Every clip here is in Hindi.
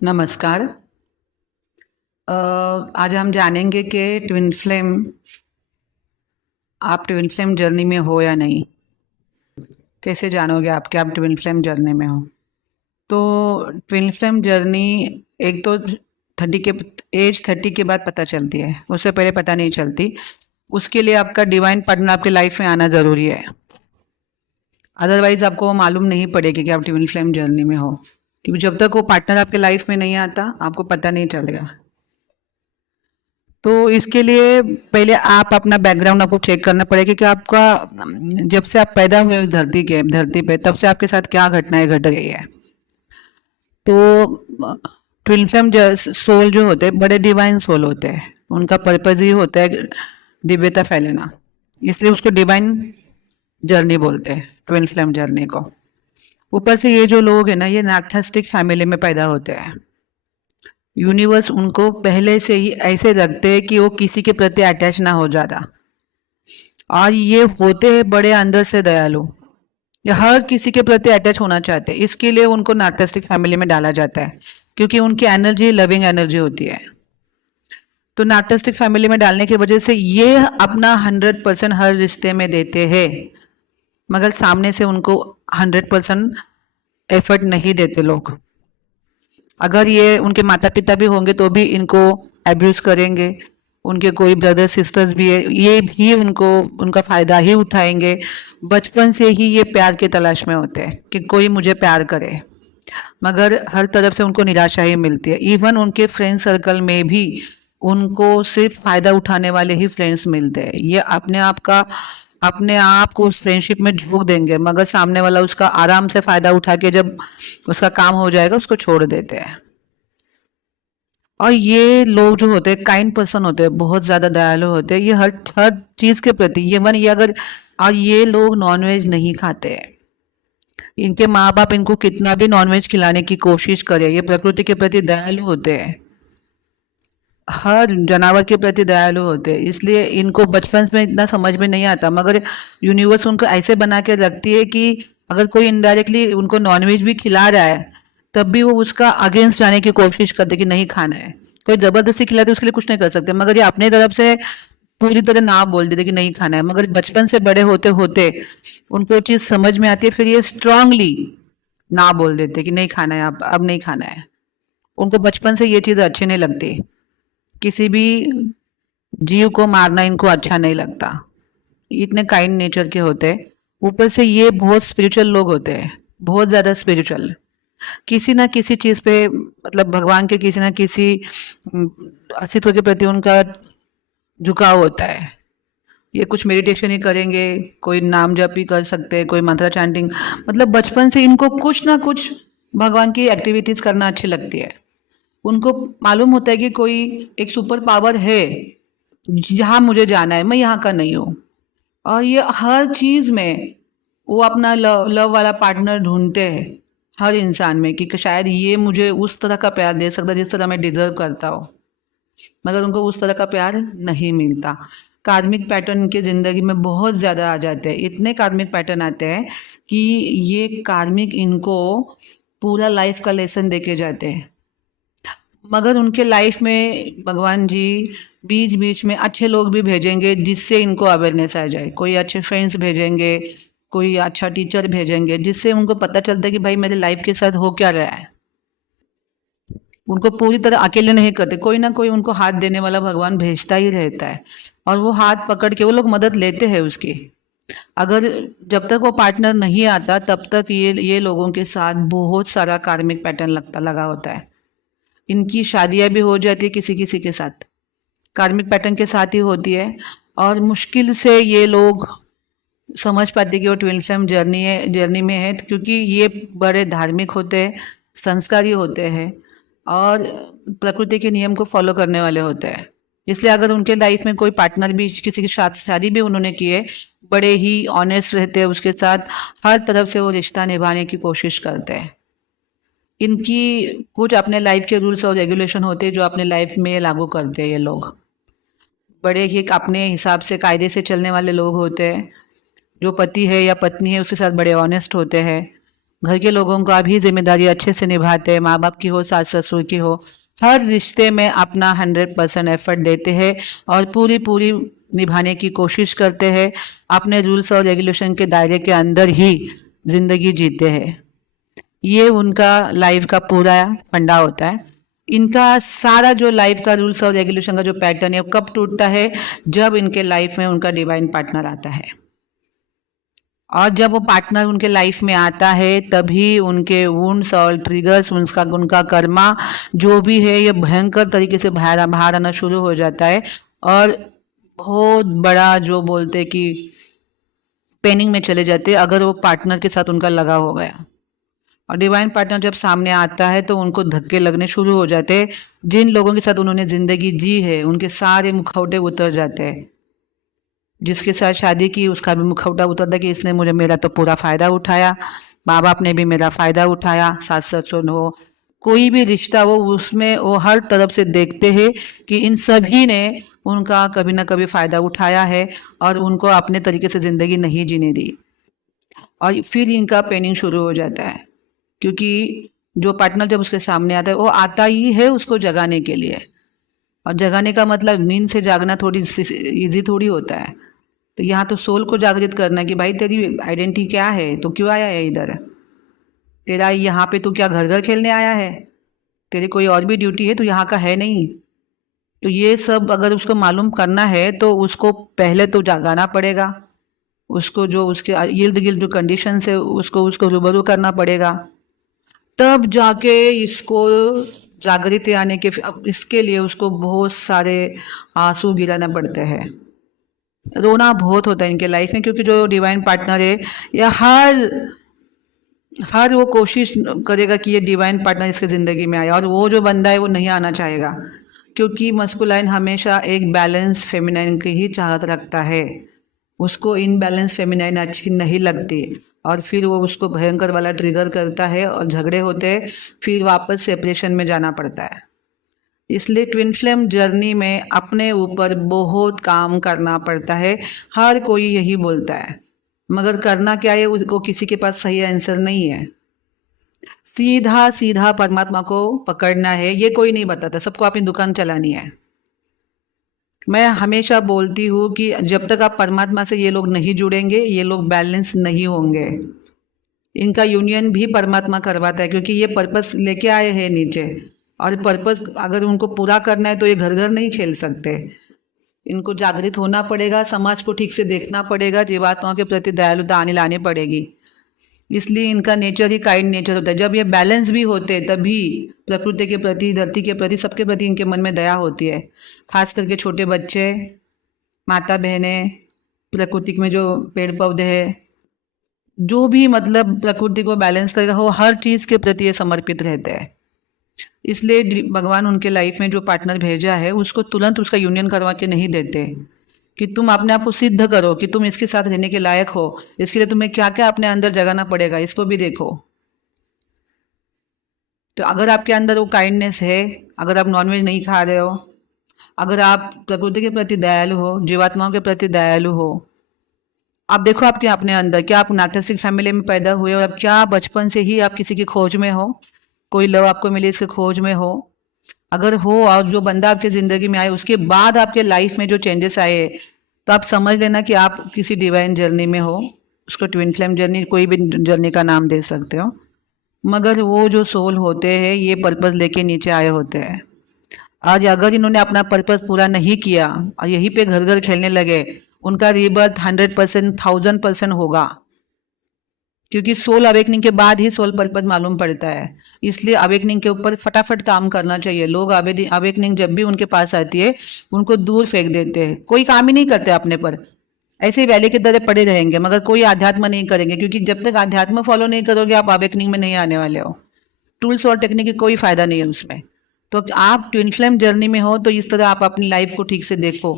नमस्कार। आज हम जानेंगे कि आप ट्विन फ्लेम जर्नी में हो या नहीं। कैसे जानोगे आप कि आप ट्विन फ्लेम जर्नी में हो? तो ट्विन फ्लेम जर्नी एक तो 30 के बाद पता चलती है, उससे पहले पता नहीं चलती। उसके लिए आपका डिवाइन पार्टनर आपके लाइफ में आना ज़रूरी है, अदरवाइज आपको वो मालूम नहीं पड़ेगी कि आप ट्विन फ्लेम जर्नी में हो, क्योंकि जब तक वो पार्टनर आपके लाइफ में नहीं आता आपको पता नहीं चलेगा। तो इसके लिए पहले आप अपना बैकग्राउंड आपको चेक करना पड़ेगा कि आपका जब से आप पैदा हुए उस धरती पे तब से आपके साथ क्या घटनाएं घट रही है। तो ट्विन फ्लेम सोल जो होते हैं बड़े डिवाइन सोल होते हैं, उनका पर्पज ही होता है दिव्यता फैलाना, इसलिए उसको डिवाइन जर्नी बोलते हैं, ट्विन फ्लेम जर्नी को। ऊपर से ये जो लोग हैं ना, ये नार्थेस्टिक फैमिली में पैदा होते हैं। यूनिवर्स उनको पहले से ही ऐसे रखते हैं कि वो किसी के प्रति अटैच ना हो ज़्यादा, और ये होते हैं बड़े अंदर से दयालु, ये हर किसी के प्रति अटैच होना चाहते हैं। इसके लिए उनको नार्थेस्टिक फैमिली में डाला जाता है, क्योंकि उनकी एनर्जी लविंग एनर्जी होती है। तो नार्थेस्टिक फैमिली में डालने की वजह से ये अपना 100% हर रिश्ते में देते हैं, मगर सामने से उनको 100% एफर्ट नहीं देते लोग। अगर ये उनके माता पिता भी होंगे तो भी इनको एब्यूज करेंगे, उनके कोई ब्रदर सिस्टर्स भी है ये भी उनको उनका फ़ायदा ही उठाएंगे। बचपन से ही ये प्यार की तलाश में होते हैं कि कोई मुझे प्यार करे, मगर हर तरफ से उनको निराशा ही मिलती है। इवन उनके फ्रेंड सर्कल में भी उनको सिर्फ फ़ायदा उठाने वाले ही फ्रेंड्स मिलते हैं। ये अपने आप को उस फ्रेंडशिप में झोंक देंगे, मगर सामने वाला उसका आराम से फ़ायदा उठा के जब उसका काम हो जाएगा उसको छोड़ देते हैं। और ये लोग जो होते हैं काइंड पर्सन होते हैं, बहुत ज़्यादा दयालु होते हैं, ये हर हर चीज़ के प्रति ये अगर, और ये लोग नॉनवेज नहीं खाते हैं। इनके माँ बाप इनको कितना भी नॉनवेज खिलाने की कोशिश करे, ये प्रकृति के प्रति दयालु होते हैं, हर जानवर के प्रति दयालु होते हैं। इसलिए इनको बचपन में इतना समझ में नहीं आता, मगर यूनिवर्स उनको ऐसे बना के रखती है कि अगर कोई इनडायरेक्टली उनको नॉनवेज भी खिला रहा है तब भी वो उसका अगेंस्ट जाने की कोशिश करते कि नहीं खाना है। कोई ज़बरदस्ती खिलाते उसके लिए कुछ नहीं कर सकते, मगर ये अपने तरफ से पूरी तरह ना बोल देते कि नहीं खाना है। मगर बचपन से बड़े होते होते उनको ये चीज़ समझ में आती है, फिर ये स्ट्रांगली ना बोल देते कि नहीं खाना है, अब नहीं खाना है। उनको बचपन से ये चीज़ अच्छी नहीं लगती, किसी भी जीव को मारना इनको अच्छा नहीं लगता, इतने काइंड नेचर के होते हैं। ऊपर से ये बहुत स्पिरिचुअल लोग होते हैं, बहुत ज़्यादा स्पिरिचुअल, किसी ना किसी चीज़ पे, मतलब भगवान के किसी ना किसी अस्तित्व के प्रति उनका झुकाव होता है। ये कुछ मेडिटेशन ही करेंगे, कोई नाम जप ही कर सकते हैं, कोई मंत्र चैंटिंग, मतलब बचपन से इनको कुछ ना कुछ भगवान की एक्टिविटीज़ करना अच्छी लगती है। उनको मालूम होता है कि कोई एक सुपर पावर है जहाँ मुझे जाना है, मैं यहाँ का नहीं हूँ। और ये हर चीज़ में वो अपना लव वाला पार्टनर ढूंढते हैं हर इंसान में, कि शायद ये मुझे उस तरह का प्यार दे सकता जिस तरह मैं डिजर्व करता हूँ, मगर उनको उस तरह का प्यार नहीं मिलता। कार्मिक पैटर्न इनकी ज़िंदगी में बहुत ज़्यादा आ जाते हैं, इतने कार्मिक पैटर्न आते हैं कि ये कार्मिक इनको पूरा लाइफ का लेसन दे के जाते हैं। मगर उनके लाइफ में भगवान जी बीच बीच में अच्छे लोग भी भेजेंगे जिससे इनको अवेयरनेस आ जाए, कोई अच्छे फ्रेंड्स भेजेंगे, कोई अच्छा टीचर भेजेंगे, जिससे उनको पता चलता है कि भाई मेरे लाइफ के साथ हो क्या रहा है। उनको पूरी तरह अकेले नहीं करते, कोई ना कोई उनको हाथ देने वाला भगवान भेजता ही रहता है, और वो हाथ पकड़ के वो लोग मदद लेते हैं उसकी। अगर जब तक वो पार्टनर नहीं आता तब तक ये लोगों के साथ बहुत सारा कार्मिक पैटर्न लगा होता है। इनकी शादियां भी हो जाती है किसी किसी के साथ, कार्मिक पैटर्न के साथ ही होती है। और मुश्किल से ये लोग समझ पाते कि वो ट्विन फ्लेम जर्नी में है, क्योंकि ये बड़े धार्मिक होते हैं, संस्कारी होते हैं, और प्रकृति के नियम को फॉलो करने वाले होते हैं। इसलिए अगर उनके लाइफ में कोई पार्टनर भी, किसी के साथ शादी भी उन्होंने की है, बड़े ही ऑनेस्ट रहते हैं उसके साथ, हर तरफ से वो रिश्ता निभाने की कोशिश करते हैं। इनकी कुछ अपने लाइफ के रूल्स और रेगुलेशन होते हैं जो अपने लाइफ में लागू करते हैं। ये लोग बड़े ही अपने हिसाब से कायदे से चलने वाले लोग होते हैं। जो पति है या पत्नी है उसके साथ बड़े ऑनेस्ट होते हैं, घर के लोगों का भी जिम्मेदारी अच्छे से निभाते हैं, माँ बाप की हो, सास ससुर की हो, हर रिश्ते में अपना 100% एफर्ट देते हैं और पूरी पूरी निभाने की कोशिश करते हैं। अपने रूल्स और रेगुलेशन के दायरे के अंदर ही जिंदगी जीते हैं। ये उनका लाइफ का पूरा फंडा होता है। इनका सारा जो लाइफ का रूल्स और रेगुलेशन का जो पैटर्न है वो कब टूटता है, जब इनके लाइफ में उनका डिवाइन पार्टनर आता है। और जब वो पार्टनर उनके लाइफ में आता है तभी उनके वुंड्स और ट्रिगर्स, उनका कर्मा जो भी है ये भयंकर तरीके से बाहर आना शुरू हो जाता है। और बहुत बड़ा जो बोलते कि पेनिंग में चले जाते हैं अगर वो पार्टनर के साथ उनका लगा हो गया। और डिवाइन पार्टनर जब सामने आता है तो उनको धक्के लगने शुरू हो जाते हैं। जिन लोगों के साथ उन्होंने ज़िंदगी जी है उनके सारे मुखौटे उतर जाते हैं। जिसके साथ शादी की उसका भी मुखौटा उतरता है कि इसने मेरा तो पूरा फ़ायदा उठाया, माँ बाप ने भी मेरा फ़ायदा उठाया, सास ससुर हो, कोई भी रिश्ता हो, उसमें वो हर तरफ से देखते हैं कि इन सभी ने उनका कभी ना कभी फ़ायदा उठाया है और उनको अपने तरीके से ज़िंदगी नहीं जीने दी। और फिर इनका पेनिंग शुरू हो जाता है, क्योंकि जो पार्टनर जब उसके सामने आता है वो आता ही है उसको जगाने के लिए। और जगाने का मतलब नींद से जागना थोड़ी इजी थोड़ी होता है। तो यहाँ तो सोल को जागृत करना है कि भाई तेरी आइडेंटिटी क्या है, तो क्यों आया है इधर, तेरा यहाँ पे तू क्या घर घर खेलने आया है, तेरी कोई और भी ड्यूटी है, तो यहाँ का है नहीं। तो ये सब अगर उसको मालूम करना है तो उसको पहले तो जागाना पड़ेगा, उसको जो उसके इर्द गिर्द जो कंडीशन है उसको रूबरू करना पड़ेगा, तब जाके इसको जागृति आने के। अब इसके लिए उसको बहुत सारे आंसू गिराना पड़ते हैं, रोना बहुत होता है इनके लाइफ में, क्योंकि जो डिवाइन पार्टनर है या हर वो कोशिश करेगा कि ये डिवाइन पार्टनर इसके ज़िंदगी में आए, और वो जो बंदा है वो नहीं आना चाहेगा, क्योंकि मस्कुलाइन हमेशा एक बैलेंस फेमिनाइन की ही चाहत रखता है। उसको इनबैलेंस फेमिनाइन अच्छी नहीं लगती और फिर वो उसको भयंकर वाला ट्रिगर करता है और झगड़े होते हैं, फिर वापस सेपरेशन में जाना पड़ता है। इसलिए ट्विन फ्लेम जर्नी में अपने ऊपर बहुत काम करना पड़ता है। हर कोई यही बोलता है, मगर करना क्या है उसको किसी के पास सही आंसर नहीं है। सीधा सीधा परमात्मा को पकड़ना है, ये कोई नहीं बताता, सबको अपनी दुकान चलानी है। मैं हमेशा बोलती हूँ कि जब तक आप परमात्मा से ये लोग नहीं जुड़ेंगे ये लोग बैलेंस नहीं होंगे। इनका यूनियन भी परमात्मा करवाता है, क्योंकि ये पर्पस लेके आए हैं नीचे, और पर्पस अगर उनको पूरा करना है तो ये घर घर नहीं खेल सकते। इनको जागृत होना पड़ेगा, समाज को ठीक से देखना पड़ेगा, जीवात्माओं के प्रति दयालुता आने लानी पड़ेगी। इसलिए इनका नेचर ही काइंड नेचर होता है। जब ये बैलेंस भी होते हैं तभी प्रकृति के प्रति, धरती के प्रति, सबके प्रति इनके मन में दया होती है। खास करके छोटे बच्चे, माता बहनें, प्रकृति में जो पेड़ पौधे हैं, जो भी मतलब प्रकृति को बैलेंस करेगा वो हर चीज़ के प्रति ये समर्पित रहते हैं। इसलिए भगवान उनके लाइफ में जो पार्टनर भेजा है उसको तुरंत उसका यूनियन करवा के नहीं देते कि तुम अपने आप को सिद्ध करो कि तुम इसके साथ रहने के लायक हो। इसके लिए तुम्हें क्या क्या अपने अंदर जगाना पड़ेगा, इसको भी देखो। तो अगर आपके अंदर वो काइंडनेस है, अगर आप नॉनवेज नहीं खा रहे हो, अगर आप प्रकृति के प्रति दयालु हो, जीवात्माओं के प्रति दयालु हो, आप देखो आपके अपने अंदर क्या आप नाटसिक फैमिली में पैदा हुए हो, अब क्या बचपन से ही आप किसी की खोज में हो, कोई लव आपको मिले इसके खोज में हो, अगर हो और जो बंदा आपके ज़िंदगी में आए उसके बाद आपके लाइफ में जो चेंजेस आए, तो आप समझ लेना कि आप किसी डिवाइन जर्नी में हो। उसको ट्विन फ्लेम जर्नी, कोई भी जर्नी का नाम दे सकते हो, मगर वो जो सोल होते हैं ये पर्पस लेके नीचे आए होते हैं। आज अगर इन्होंने अपना पर्पस पूरा नहीं किया और यहीं पे घर घर खेलने लगे, उनका रीबर्थ 100%, 1000% होगा, क्योंकि सोल अवेकनिंग के बाद ही सोल पर्पस मालूम पड़ता है। इसलिए अवेकनिंग के ऊपर फटाफट काम करना चाहिए। लोग अवेकनिंग जब भी उनके पास आती है उनको दूर फेंक देते हैं, कोई काम ही नहीं करते अपने पर, ऐसे ही वैले की तरह पड़े रहेंगे, मगर कोई अध्यात्म नहीं करेंगे, क्योंकि जब तक अध्यात्म फॉलो नहीं करोगे आप अवेकनिंग में नहीं आने वाले हो। टूल्स और टेक्निक की कोई फायदा नहीं है उसमें। तो आप ट्विन फ्लेम जर्नी में हो तो इस तरह आप अपनी लाइफ को ठीक से देखो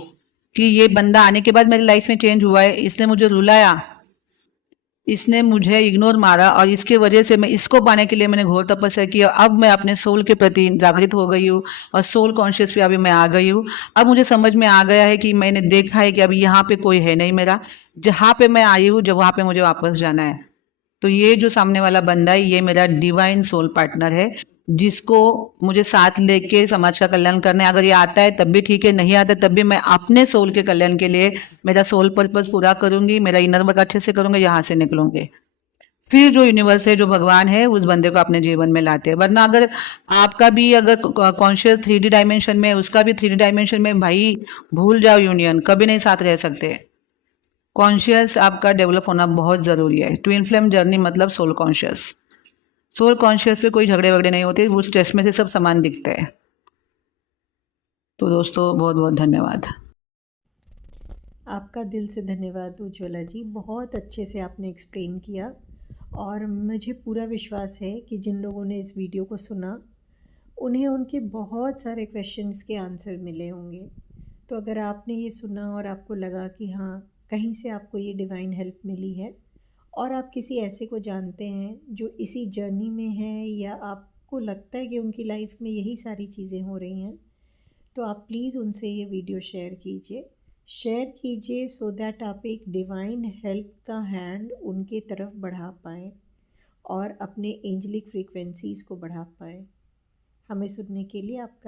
कि ये बंदा आने के बाद मेरी लाइफ में चेंज हुआ है, इसने मुझे रुलाया, इसने मुझे इग्नोर मारा, और इसके वजह से मैं इसको पाने के लिए मैंने घोर तपस्या की। अब मैं अपने सोल के प्रति जागृत हो गई हूँ और सोल कॉन्शियस पे अभी मैं आ गई हूँ। अब मुझे समझ में आ गया है कि मैंने देखा है कि अभी यहाँ पे कोई है नहीं मेरा, जहाँ पे मैं आई हूँ जब वहाँ पे मुझे वापस जाना है। तो ये जो सामने वाला बंदा है ये मेरा डिवाइन सोल पार्टनर है, जिसको मुझे साथ लेके समाज का कल्याण करना है। अगर ये आता है तब भी ठीक है, नहीं आता तब भी मैं अपने सोल के कल्याण के लिए मेरा सोल पर्पस पूरा करूंगी, मेरा इनर वर्क अच्छे से करूंगी, यहाँ से निकलूंगी। फिर जो यूनिवर्स है, जो भगवान है, उस बंदे को अपने जीवन में लाते हैं। वरना अगर आपका भी अगर कॉन्शियस 3D डायमेंशन में, उसका भी 3D डायमेंशन में, भाई भूल जाओ, यूनियन कभी नहीं साथ रह सकते। कॉन्शियस आपका डेवलप होना बहुत ज़रूरी है। ट्विन फ्लेम जर्नी मतलब सोल कॉन्शियस। सोल कॉन्शियस पे कोई झगड़े वगड़े नहीं होते, उस टेस्ट में से सब समान दिखते हैं। तो दोस्तों बहुत बहुत धन्यवाद। आपका दिल से धन्यवाद उज्ज्वला जी, बहुत अच्छे से आपने एक्सप्लेन किया। और मुझे पूरा विश्वास है कि जिन लोगों ने इस वीडियो को सुना उन्हें उनके बहुत सारे क्वेश्चंस के आंसर मिले होंगे। तो अगर आपने ये सुना और आपको लगा कि हाँ, कहीं से आपको ये डिवाइन हेल्प मिली है, और आप किसी ऐसे को जानते हैं जो इसी जर्नी में है, या आपको लगता है कि उनकी लाइफ में यही सारी चीज़ें हो रही हैं, तो आप प्लीज़ उनसे ये वीडियो शेयर कीजिए सो दैट आप एक डिवाइन हेल्प का हैंड उनके तरफ बढ़ा पाएँ और अपने एंजलिक फ्रीक्वेंसीज़ को बढ़ा पाएँ। हमें सुनने के लिए आपका